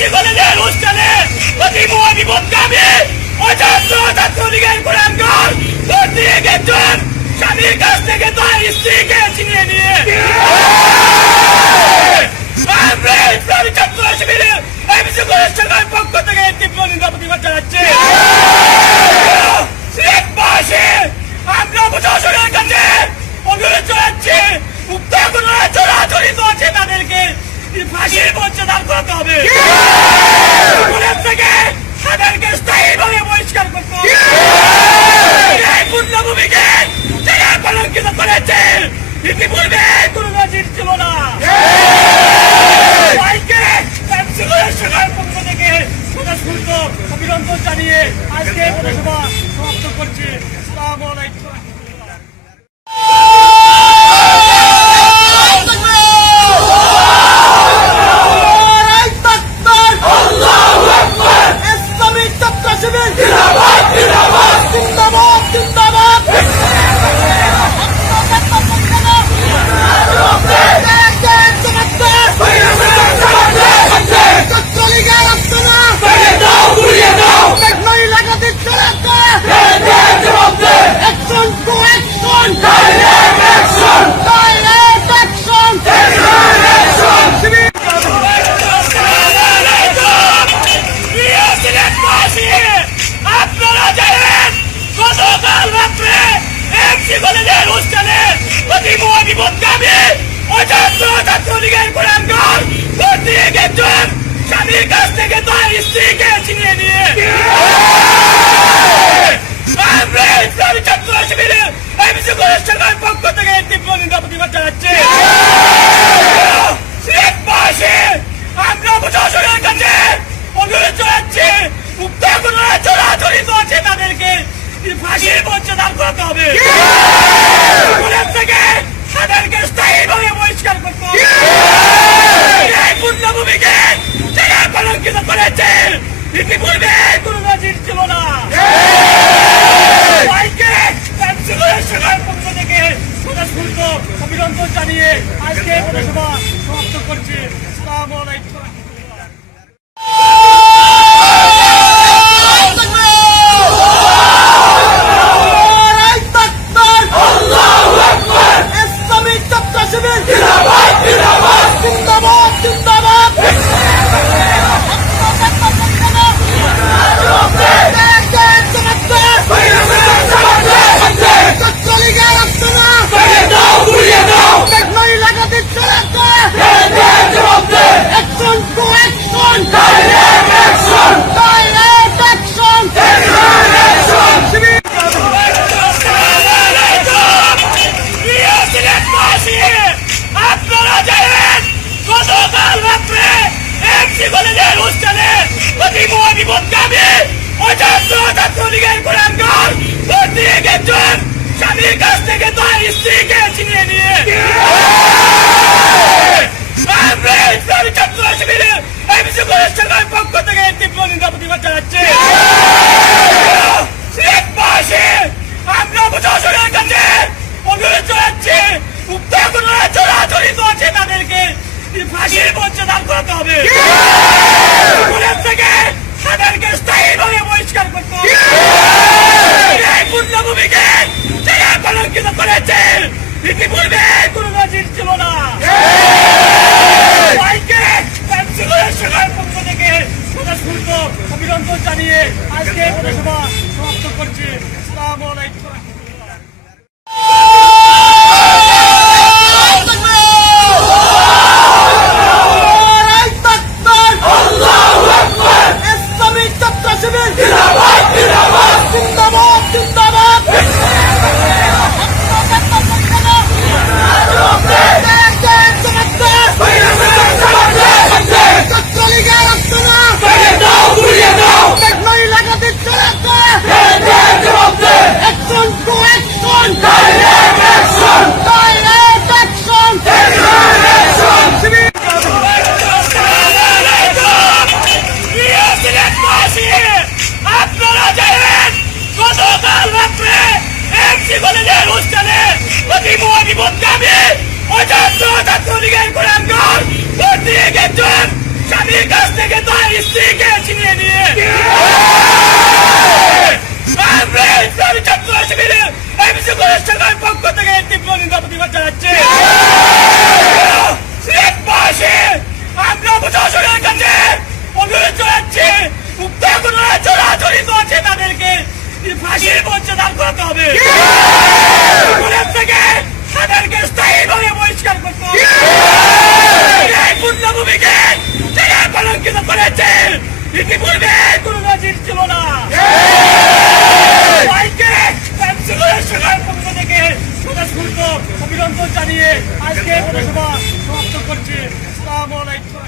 MC কলেজের হোস্টেলে বিপদগামী ছাত্রলীগের কুলাঙ্গার একজন স্বামীর কাছ থেকে তার স্ত্রীকে ছিনিয়ে নিয়ে আমরা ইসলামী ছাত্র শিবিরের এমসি কলেজ সরকারের পক্ষ থেকে তীব্র নিন্দা প্রতিবাদ জানাচ্ছি। আমরা প্রশাসনের কাছে অনুরোধ জানাচ্ছি উক্ত ঘটনায় যারা জড়িত আছে তাদেরকে ফাঁসির মঞ্চে দাঁড় করাতে হবে, থেকে তাদেরকে স্থায়ীভাবে বহিষ্কার করতে হবে। এই পূর্ণভূমিকে যারা কলঙ্কিত করেছে ইতিপূর্বে কোনো নজির ছিল না। সরকারের পক্ষ থেকে স্বতঃস্ফূর্ত অভিনন্দন জানিয়ে আজকে পৌরসভা সমাপ্ত করছি। আসসালামু আলাইকুম। কলেজের হোস্টেলে বিপদগামী ছাত্রলীগের কুলাঙ্গার একজন স্বামীর কাছ থেকে তার স্ত্রীকে ছিনিয়ে নিয়ে আমরা ইসলামী ছাত্র শিবিরের এমসি কলেজ সরকারের পক্ষ থেকে তীব্র নিন্দা প্রতিবাদ জানাচ্ছি। আমরা প্রশাসনের কাছে অনুরোধ জানাচ্ছি উক্ত ঘটনায় যারা জড়িত আছে তাদেরকে ফাঁসির মঞ্চে দাঁড় করাতে হবে, থেকে তাদেরকে স্থায়ীভাবে বহিষ্কার করতে হবে। এই পূর্ণভূমিকে যারা কলঙ্কিত করেছে ইতিপূর্বে কোনো নজির ছিল না। সরকারের পক্ষ থেকে স্বতঃস্ফূর্ত অভিনন্দন জানিয়ে আজকে পৌরসভা সমাপ্ত করছি। আসসালামু আলাইকুম। কলেজের হোস্টেলে বিপদগামী ছাত্রলীগের কুলাঙ্গার একজন স্বামীর কাছ থেকে তার স্ত্রীকে ছিনিয়ে নিয়ে আমরা ইসলামী ছাত্র শিবিরের এমসি কলেজ সরকারের পক্ষ থেকে তীব্র নিন্দা প্রতিবাদ জানাচ্ছি। আমরা প্রশাসনের কাছে অনুরোধ জানাচ্ছি উক্ত ঘটনায় যারা জড়িত আছে তাদেরকে ফাঁসির মঞ্চে দাঁড় করাতে হবে, থেকে তাদেরকে স্থায়ীভাবে বহিষ্কার করতে হবে। এই পূর্ণভূমিকে যারা কলঙ্কিত করেছে ইতিপূর্বে কোনো নজির ছিল না। সরকারের পক্ষ থেকে স্বতঃস্ফূর্ত অভিনন্দন জানিয়ে আজকে পৌরসভা সমাপ্ত করছি। আসসালামু আলাইকুম। কলেজের হোস্টেলে বিপদগামী ছাত্রলীগের কুলাঙ্গার একজন স্বামীর কাছ থেকে তার স্ত্রীকে ছিনিয়ে নিয়ে আমরা ইসলামী ছাত্র শিবিরের এমসি কলেজ শাখার পক্ষ থেকে তীব্র নিন্দা প্রতিবাদ জানাচ্ছি। সিলেটবাসী, আমরা প্রশাসনের কাছে অনুরোধ জানাচ্ছি, উক্ত ঘটনায় যারা জড়িত আছে তাদেরকে ফাঁসির মঞ্চে দাঁড় করাতে হবে। কলেজ থেকে তাদেরকে স্থায়ীভাবে বহিষ্কার করতে হবে। এই পূর্ণভূমিকে যারা কলঙ্কিত করেছে ইতিপূর্বে কোনো নজির ছিল না। সবাইকে এমসি কলেজ শাখার পক্ষ থেকে স্বতঃস্ফূর্ত অভিনন্দন জানিয়ে আজকে পৌরসভা সমাপ্ত করছি। আসসালামু আলাইকুম।